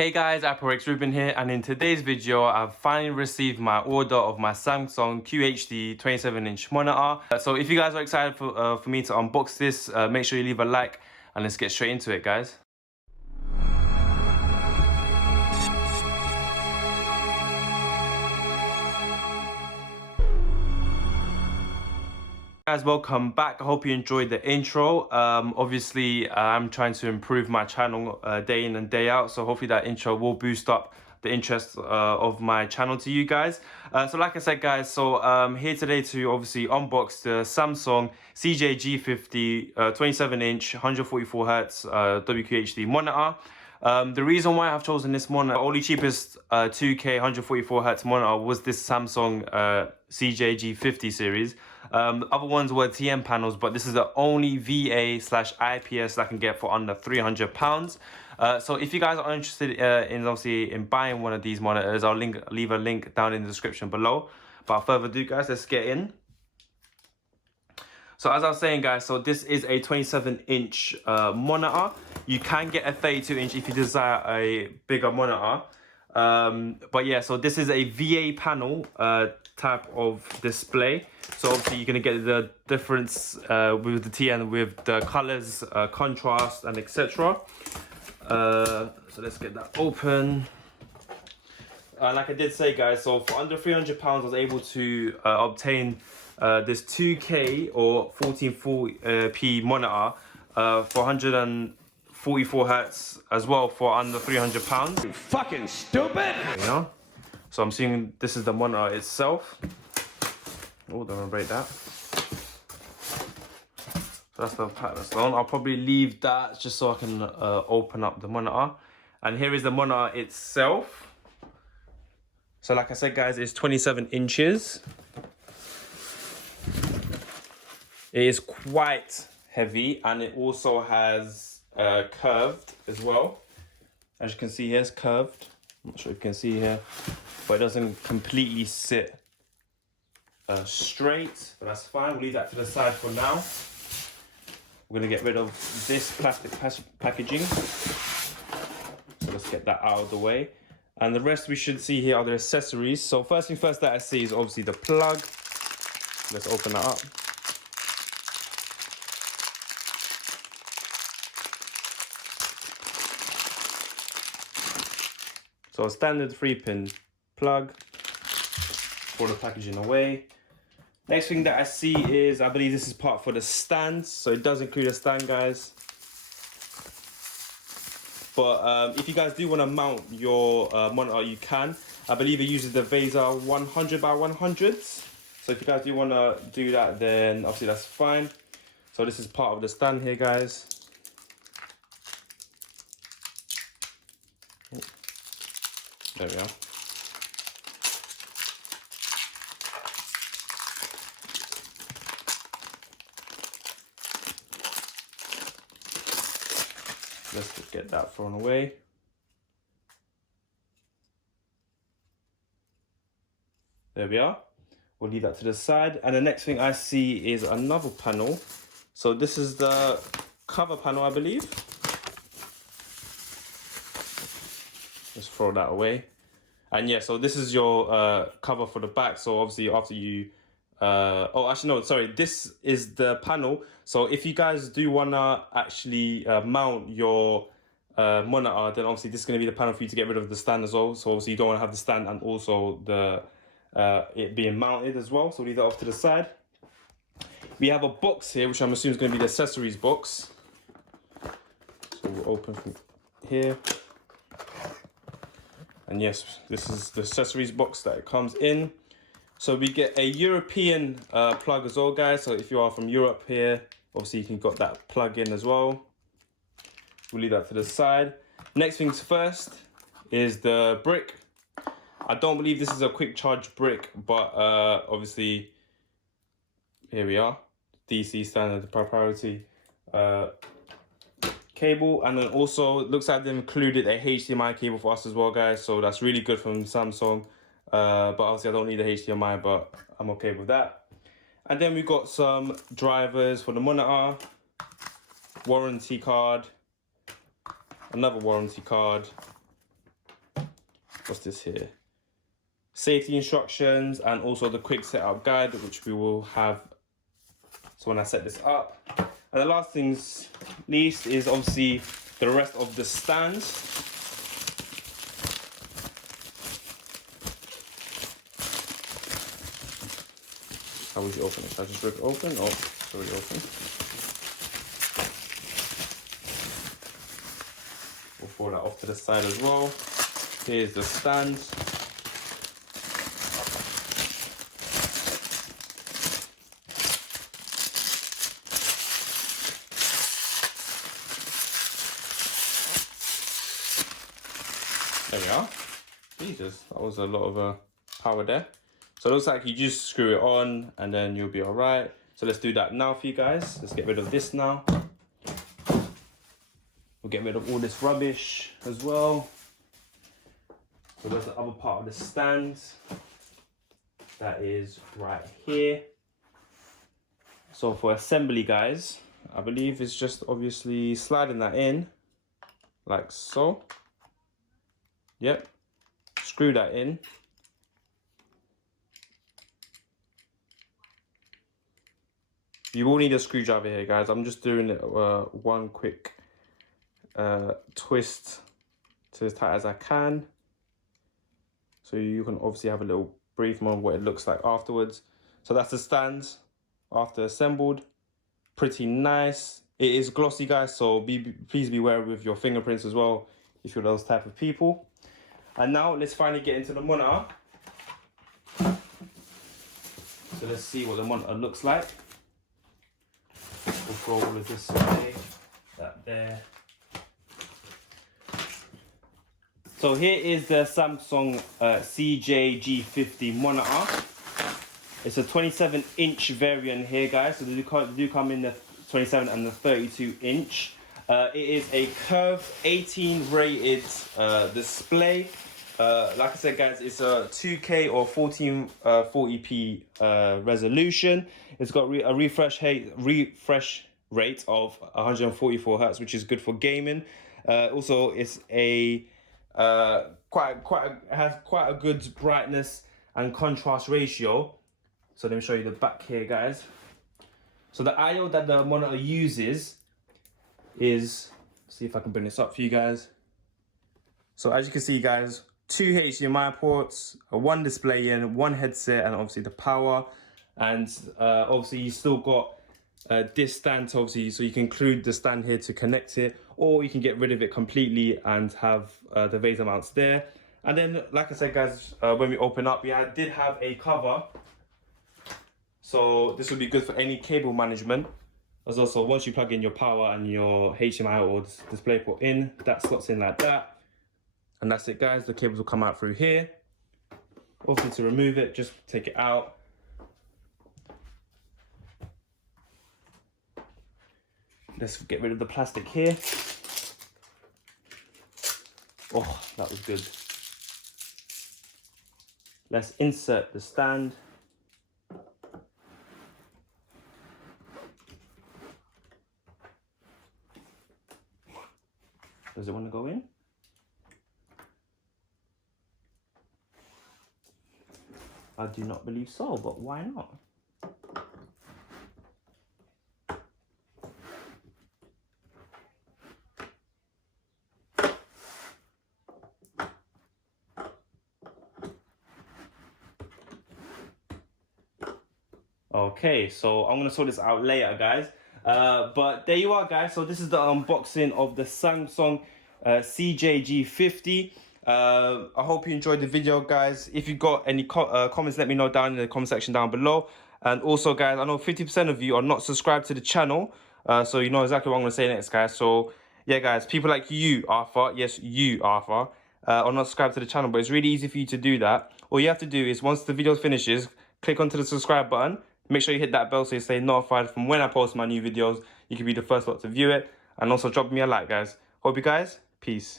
Hey guys, AppleX Ruben here, and in today's video I've finally received my order of my Samsung QHD 27-inch monitor. So if you guys are excited for me to unbox this, make sure you leave a like and let's get straight into it, guys. Guys, welcome back. I hope you enjoyed the intro. Obviously I'm trying to improve my channel day in and day out, so hopefully that intro will boost up the interest of my channel to you guys. So like I said, guys, so here today to obviously unbox the Samsung CJG50 27-inch 144 Hz WQHD monitor. The reason why I've chosen this monitor, the only cheapest 2K 144 Hz monitor was this Samsung CJG50 series. The other ones were TN panels, but this is the only VA/IPS that I can get for under £300. So if you guys are interested in buying one of these monitors, I'll leave a link down in the description below. But without further ado, guys, let's get in. So as I was saying, guys, so this is a 27-inch monitor. You can get a 32-inch if you desire a bigger monitor. But yeah, so this is a VA panel type of display. So obviously you're gonna get the difference with the TN with the colors, contrast, and etc. So let's get that open. Like I did say, guys, so for under £300 I was able to obtain this 2K or 1440p monitor for 144 Hz as well for under £300. You fucking stupid! You know? So I'm seeing this is the monitor itself. Oh, don't want to break that. So that's the pattern stone. I'll probably leave that just so I can open up the monitor. And here is the monitor itself. So like I said, guys, it's 27 inches. It is quite heavy, and it also has curved as well. As you can see here, it's curved. I'm not sure if you can see here, but it doesn't completely sit straight, but that's fine. We'll leave that to the side for now. We're gonna get rid of this plastic packaging. So let's get that out of the way. And the rest we should see here are the accessories. So first thing first that I see is obviously the plug. Let's open that up. So a standard 3-pin plug for the packaging away. Next thing that I see is, I believe this is part for the stand. So it does include a stand, guys. But if you guys do want to mount your monitor, you can. I believe it uses the VESA 100x100. So if you guys do want to do that, then obviously that's fine. So this is part of the stand here, guys. There we are. Let's just get that thrown away. There we are. We'll leave that to the side. And the next thing I see is another panel. So this is the cover panel, I believe. Let's throw that away. And yeah, so this is your cover for the back. So obviously after you oh, actually no, sorry, this is the panel. So if you guys do wanna actually mount your monitor, then obviously this is gonna be the panel for you to get rid of the stand as well. So obviously you don't wanna have the stand and also the it being mounted as well. So leave that off to the side. We have a box here, which I'm assuming is gonna be the accessories box. So we'll open from here. And yes, this is the accessories box that it comes in. So we get a European plug as well, guys. So if you are from Europe here, obviously you can got that plug in as well. We'll leave that to the side. Next things first is the brick. I don't believe this is a quick charge brick, but obviously here we are. DC standard proprietary cable, and then also it looks like they've included a HDMI cable for us as well, guys. So that's really good from Samsung. But obviously I don't need a HDMI, but I'm okay with that. And then we've got some drivers for the monitor, warranty card, another warranty card, what's this here? Safety instructions, and also the quick setup guide, which we will have so when I set this up. And the last things least is obviously the rest of the stands. How would you open it? Should I just rip it open? Oh, it's already open. We'll fold that off to the side as well. Here's the stand. There we are. Jesus, that was a lot of power there. So it looks like you just screw it on and then you'll be all right. So let's do that now for you guys. Let's get rid of this now. We'll get rid of all this rubbish as well. So there's the other part of the stand. That is right here. So for assembly, guys, I believe it's just obviously sliding that in like so. Yep, screw that in. You will need a screwdriver here, guys. I'm just doing it one quick twist to as tight as I can. So you can obviously have a little brief moment of what it looks like afterwards. So that's the stand after assembled. Pretty nice. It is glossy, guys, so please be aware with your fingerprints as well if you're those type of people. And now let's finally get into the monitor. So let's see what the monitor looks like. We'll throw all of this away, that there. So here is the Samsung CJG50 monitor. It's a 27-inch variant here, guys. So they do come in the 27 and the 32-inch. It is a curved 18 rated display. Like I said, guys, it's a 2K or 1440p resolution. It's got a refresh rate of 144 Hz, which is good for gaming. Also, it's a has quite a good brightness and contrast ratio. So let me show you the back here, guys. So the I/O that the monitor uses is, see if I can bring this up for you guys. So as you can see, guys, 2 HDMI ports, one display in, one headset, and obviously the power. And obviously you still got this stand, obviously, so you can include the stand here to connect it, or you can get rid of it completely and have the Vaser mounts there. And then, like I said, guys, when we open up, we did have a cover. So this would be good for any cable management. As also, once you plug in your power and your HDMI or DisplayPort in, that slots in like that. And that's it, guys. The cables will come out through here. Also, to remove it, just take it out. Let's get rid of the plastic here. Oh, that was good. Let's insert the stand. Does it want to go in? I do not believe so, but why not? Okay, so I'm gonna sort this out later, guys. But there you are, guys. So this is the unboxing of the Samsung CJG50. I hope you enjoyed the video, guys. If you got any comments, let me know down in the comment section down below. And also, guys, I know 50% of you are not subscribed to the channel, so you know exactly what I'm gonna say next, guys. So yeah, guys, people like you, Arthur, yes, you, Arthur, are not subscribed to the channel, but it's really easy for you to do that. All you have to do is, once the video finishes, click onto the subscribe button. Make sure you hit that bell so you stay notified from when I post my new videos. You can be the first lot to view it. And also drop me a like, guys. Hope you guys. Peace.